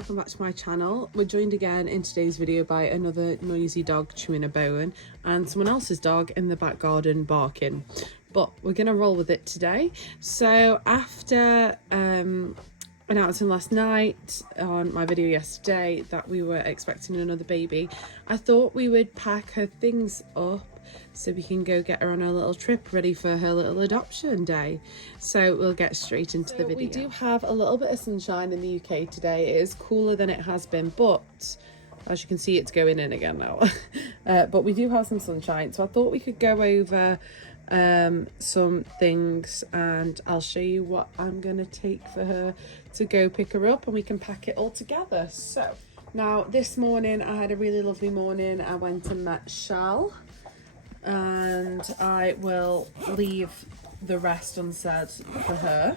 welcome back to my channel. We're joined again in today's video by another noisy dog chewing a bone and someone else's dog in the back garden barking, but we're gonna roll with it today. So after announcing last night on my video yesterday that we were expecting another baby, I thought we would pack her things up so we can go get her on a little trip ready for her little adoption day. So we'll get straight into the video. We do have a little bit of sunshine in the UK today. It is cooler than it has been, but as you can see, it's going in again now. But we do have some sunshine, so I thought we could go over some things and I'll show you what I'm gonna take for her to go pick her up and we can pack it all together. So now this morning I had a really lovely morning. I went and met Shell, and I will leave the rest unsaid for her.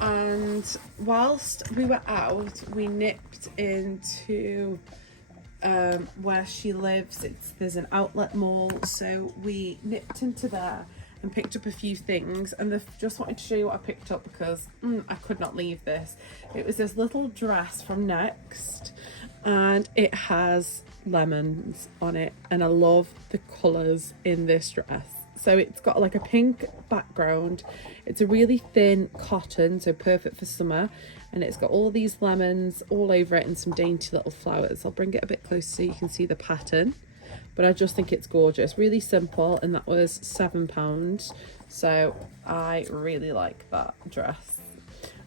And whilst we were out, we nipped into where she lives. There's an outlet mall, so we nipped into there and picked up a few things, and just wanted to show you what I picked up because I could not leave this. It was this little dress from Next, and it has lemons on it, and I love the colours in this dress. So it's got like a pink background, it's a really thin cotton, so perfect for summer, and it's got all these lemons all over it and some dainty little flowers. I'll bring it a bit closer so you can see the pattern, but I just think it's gorgeous. Really simple, and that was £7, so I really like that dress.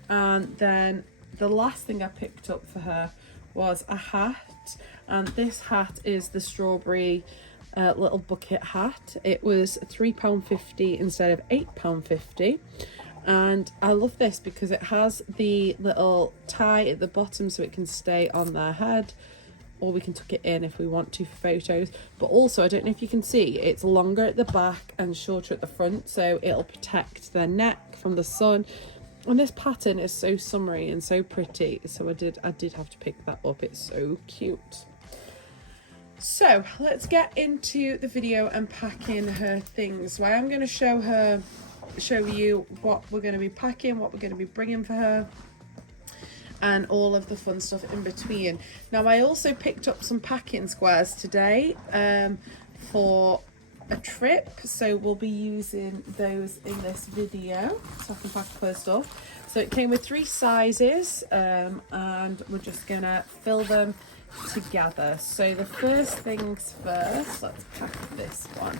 And then the last thing I picked up for her was a hat, and this hat is the strawberry little bucket hat. It was £3.50 instead of £8.50, and I love this because it has the little tie at the bottom so it can stay on their head, or we can tuck it in if we want to for photos. But also, I don't know if you can see, it's longer at the back and shorter at the front, so it'll protect their neck from the sun. And this pattern is so summery and so pretty, so I did have to pick that up. It's so cute. So let's get into the video and packing her things. So I am going to show you what we're going to be packing, what we're going to be bringing for her, and all of the fun stuff in between. Now I also picked up some packing squares today for a trip, so we'll be using those in this video so I can pack her stuff. So it came with 3 sizes, and we're just gonna fill them together. So the first things first, let's pack this one.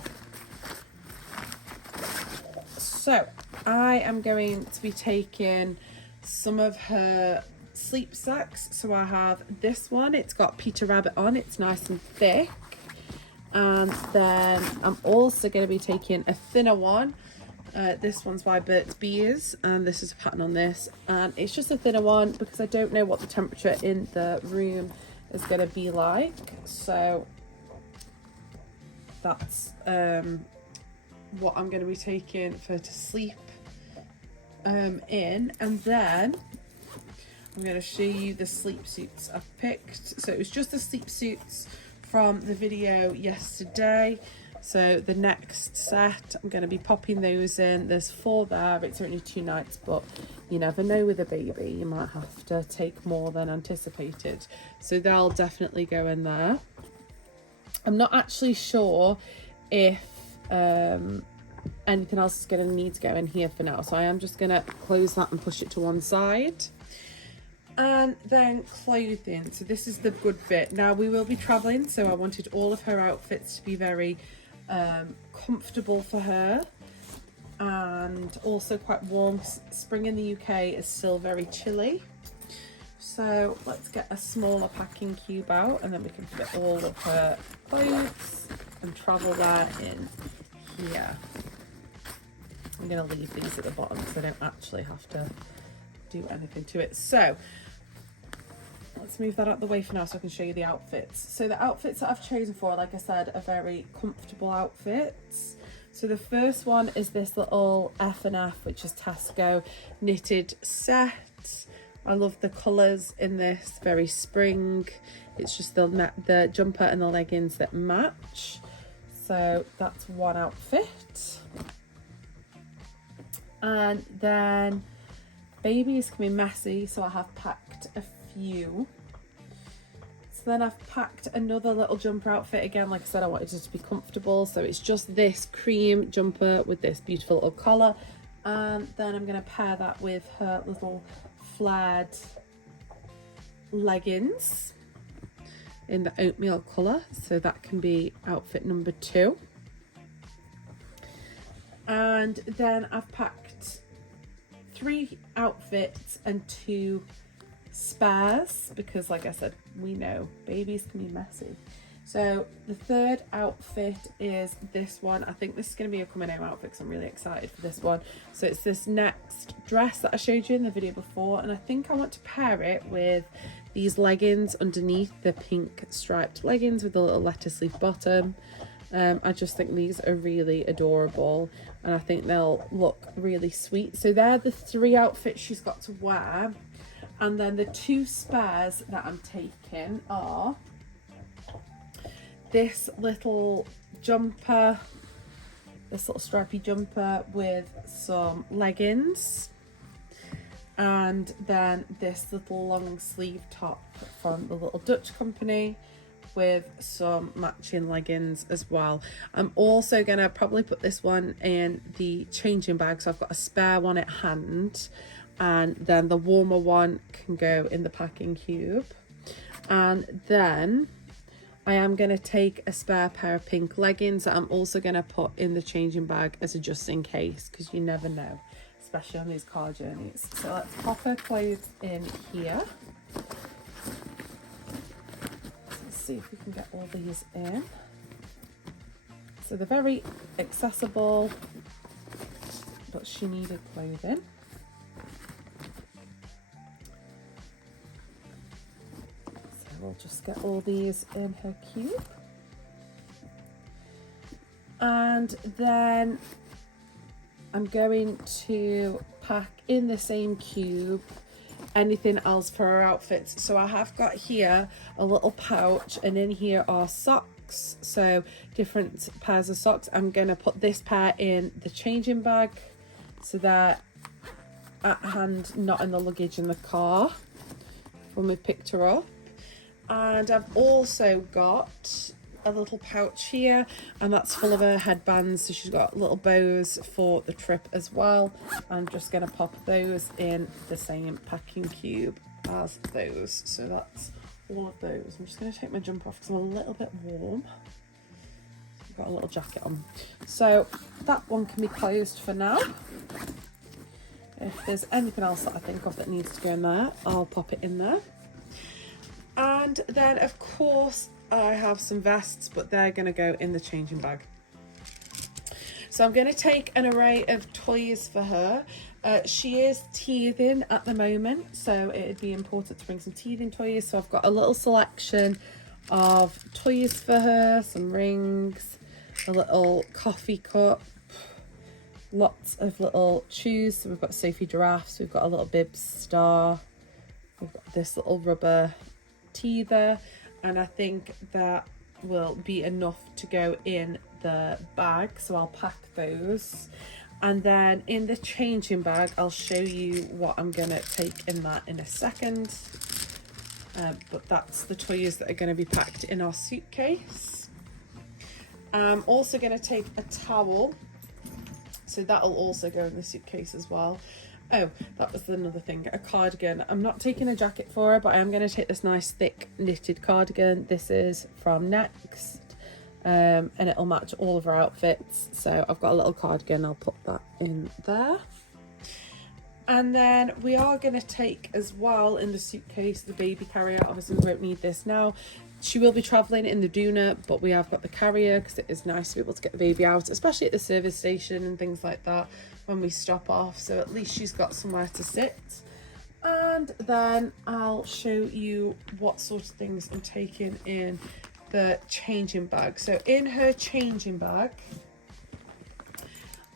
So I am going to be taking some of her sleep sacks. So I have this one, it's got Peter Rabbit on, it's nice and thick. And then I'm also going to be taking a thinner one. This one's by Burt's Bees, and this is a pattern on this, and it's just a thinner one because I don't know what the temperature in the room is going to be like. So that's what I'm going to be taking for her to sleep in. And then I'm going to show you the sleep suits I've picked. So it was just the sleep suits from the video yesterday. So the next set, I'm going to be popping those in. There's 4 there. It's only 2 nights, but you never know with a baby, you might have to take more than anticipated, so they'll definitely go in there. I'm not actually sure if anything else is going to need to go in here for now, so I am just going to close that and push it to one side. And then clothing, so this is the good bit. Now we will be traveling, so I wanted all of her outfits to be very comfortable for her, and also quite warm. Spring in the UK is still very chilly, so let's get a smaller packing cube out, and then we can fit all of her clothes and travel there in here. I'm going to leave these at the bottom because I don't actually have to do anything to it. So let's move that out of the way for now so I can show you the outfits. So the outfits that I've chosen for, like I said, are very comfortable outfits. So the first one is this little F&F, which is Tesco knitted set. I love the colours in this, very spring. It's just the jumper and the leggings that match. So that's one outfit. And then babies can be messy, so I have packed a few. So then I've packed another little jumper outfit. Again, like I said, I wanted it to be comfortable. So it's just this cream jumper with this beautiful little collar. And then I'm going to pair that with her little flared leggings in the oatmeal colour. So that can be outfit number 2. And then I've packed 3 outfits and 2 spares because, like I said, we know babies can be messy. So the third outfit is this one. I think this is going to be a coming home outfit because I'm really excited for this one. So it's this next dress that I showed you in the video before, and I think I want to pair it with these leggings underneath, the pink striped leggings with the little lettuce leaf bottom. I just think these are really adorable and I think they'll look really sweet. So they're the 3 outfits she's got to wear. And then the 2 spares that I'm taking are this little jumper, this little stripy jumper with some leggings, and then this little long sleeve top from the Little Dutch Company with some matching leggings as well. I'm also gonna probably put this one in the changing bag, so I've got a spare one at hand, and then the warmer one can go in the packing cube. And then I am going to take a spare pair of pink leggings that I'm also going to put in the changing bag as a just in case, because you never know, especially on these car journeys. So let's pop her clothes in here. Let's see if we can get all these in. So they're very accessible, but she needed clothing. We'll just get all these in her cube. And then I'm going to pack in the same cube anything else for her outfits. So I have got here a little pouch, and in here are socks. So different pairs of socks. I'm going to put this pair in the changing bag so they're at hand, not in the luggage in the car when we picked her up. And I've also got a little pouch here, and that's full of her headbands, so she's got little bows for the trip as well. I'm just going to pop those in the same packing cube as those. So that's all of those. I'm just going to take my jumper off because I'm a little bit warm. I've got a little jacket on. So that one can be closed for now. If there's anything else that I think of that needs to go in there, I'll pop it in there. And then, of course, I have some vests, but they're going to go in the changing bag. So I'm going to take an array of toys for her. She is teething at the moment, so it'd be important to bring some teething toys. So I've got a little selection of toys for her, some rings, a little coffee cup, lots of little chews. So we've got Sophie giraffes, we've got a little bibs star, we've got this little rubber teether, and I think that will be enough to go in the bag, so I'll pack those. And then in the changing bag, I'll show you what I'm gonna take in that in a second, but that's the toys that are going to be packed in our suitcase. I'm also going to take a towel, so that'll also go in the suitcase as well. Oh, that was another thing, a cardigan. I'm not taking a jacket for her, but I am going to take this nice thick knitted cardigan. This is from Next, and it'll match all of our outfits. So I've got a little cardigan, I'll put that in there. And then we are going to take as well in the suitcase the baby carrier. Obviously we won't need this now. She will be travelling in the doona, but we have got the carrier because it is nice to be able to get the baby out, especially at the service station and things like that when we stop off. So at least she's got somewhere to sit. And then I'll show you what sort of things I'm taking in the changing bag. So in her changing bag,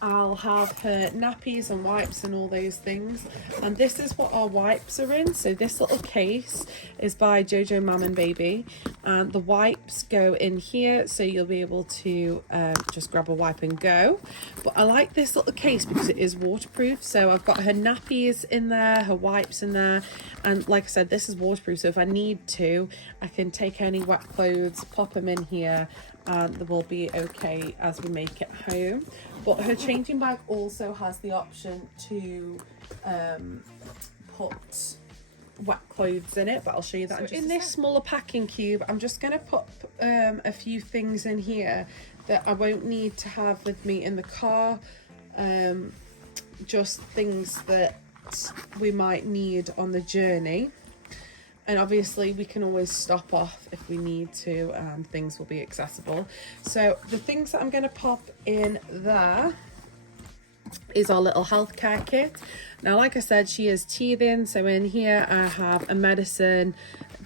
I'll have her nappies and wipes and all those things. And this is what our wipes are in. So this little case is by Jojo Mum and Baby, and the wipes go in here, so you'll be able to just grab a wipe and go. But I like this little case because it is waterproof. So I've got her nappies in there, her wipes in there, and like I said, this is waterproof, so if I need to, I can take any wet clothes, pop them in here, and they will be okay as we make it home. But her changing bag also has the option to put wet clothes in it, but I'll show you that in this smaller packing cube. I'm just going to put a few things in here that I won't need to have with me in the car, just things that we might need on the journey. And obviously we can always stop off if we need to, and things will be accessible. So the things that I'm going to pop in there is our little healthcare kit. Now, like I said, she is teething, so in here I have a medicine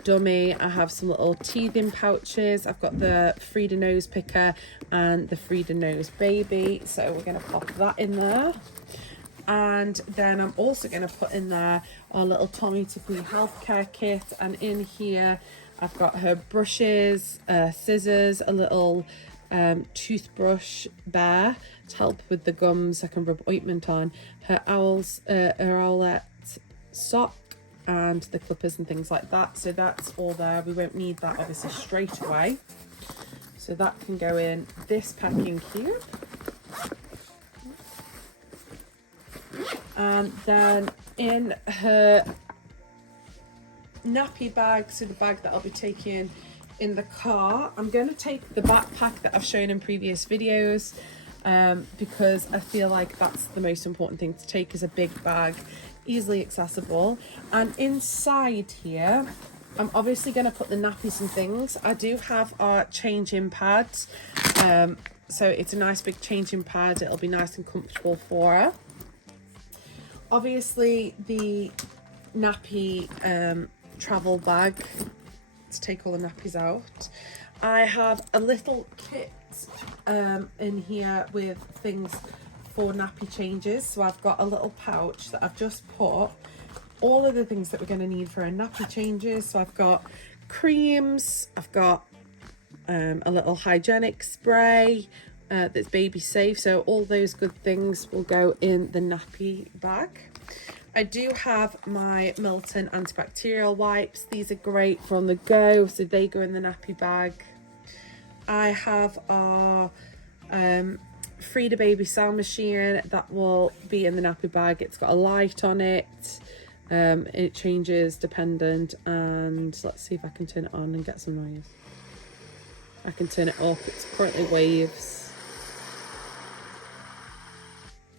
dummy, I have some little teething pouches, I've got the Frida nose picker and the Frida nose baby, so we're going to pop that in there. And then I'm also going to put in there our little Tommy Tippy healthcare kit, and in here I've got her brushes, scissors, a little toothbrush bear to help with the gums. I can rub ointment on her owlet sock, and the clippers and things like that. So that's all there. We won't need that obviously straight away, so that can go in this packing cube. And then in her nappy bag, so the bag that I'll be taking in the car, I'm going to take the backpack that I've shown in previous videos, because I feel like that's the most important thing to take, is a big bag, easily accessible. And inside here, I'm obviously going to put the nappies and things. I do have our changing pads, so it's a nice big changing pad. It'll be nice and comfortable for her. Obviously the nappy travel bag to take all the nappies out. I have a little kit in here with things for nappy changes. So I've got a little pouch that I've just put all of the things that we're going to need for our nappy changes. So I've got creams, I've got a little hygienic spray that's baby safe, so all those good things will go in the nappy bag. I do have my Milton antibacterial wipes. These are great for on the go, so they go in the nappy bag. I have our Frida baby sound machine that will be in the nappy bag. It's got a light on it, it changes dependent, and let's see if I can turn it on and get some noise. I can turn it off. It's currently waves,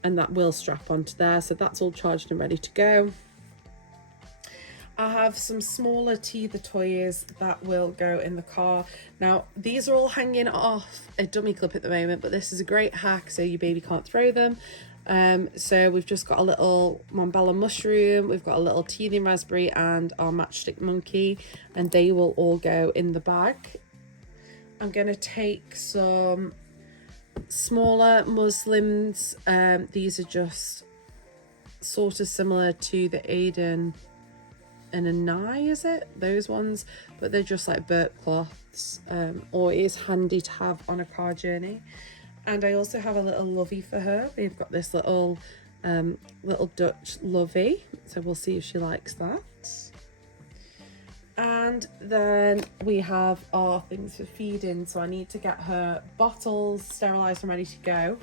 and that will strap onto there, so that's all charged and ready to go. I have some smaller teether toys that will go in the car. Now these are all hanging off a dummy clip at the moment, but this is a great hack so your baby can't throw them. So we've just got a little Mombella mushroom, we've got a little teething raspberry, and our matchstick monkey, and they will all go in the bag. I'm going to take some smaller Muslims. These are just sort of similar to the Aiden and a Nye, is it? Those ones, but they're just like burp cloths, or it is handy to have on a car journey. And I also have a little lovey for her. We've got this little Dutch lovey, so we'll see if she likes that. And then we have our things for feeding, so I need to get her bottles sterilised and ready to go.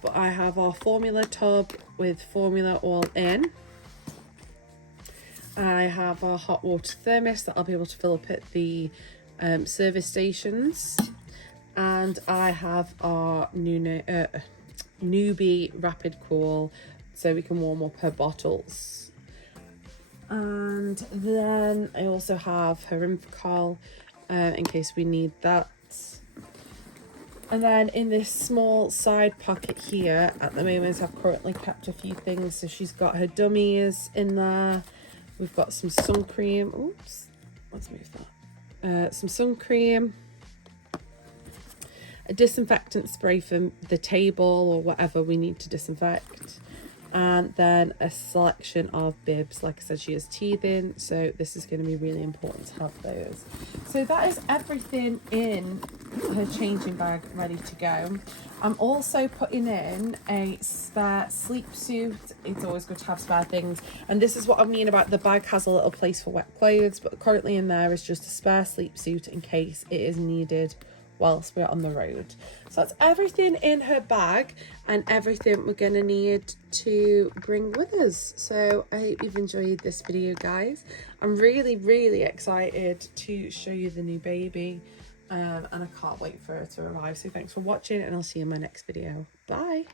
But I have our formula tub with formula all in. I have our hot water thermos that I'll be able to fill up at the service stations. And I have our newbie rapid cool, so we can warm up her bottles. And then I also have her Infocol in case we need that. And then in this small side pocket here, at the moment I've currently kept a few things. So she's got her dummies in there. We've got some sun cream. Oops, let's move that. Some sun cream, a disinfectant spray for the table or whatever we need to disinfect, and then a selection of bibs. Like I said, she has teething, so this is going to be really important to have those. So that is everything in her changing bag ready to go. I'm also putting in a spare sleep suit. It's always good to have spare things, and this is what I mean about the bag has a little place for wet clothes, but currently in there is just a spare sleep suit in case it is needed whilst we're on the road. So that's everything in her bag and everything we're gonna need to bring with us. So I hope you've enjoyed this video, guys. I'm really excited to show you the new baby, and I can't wait for her to arrive. So thanks for watching, and I'll see you in my next video. Bye.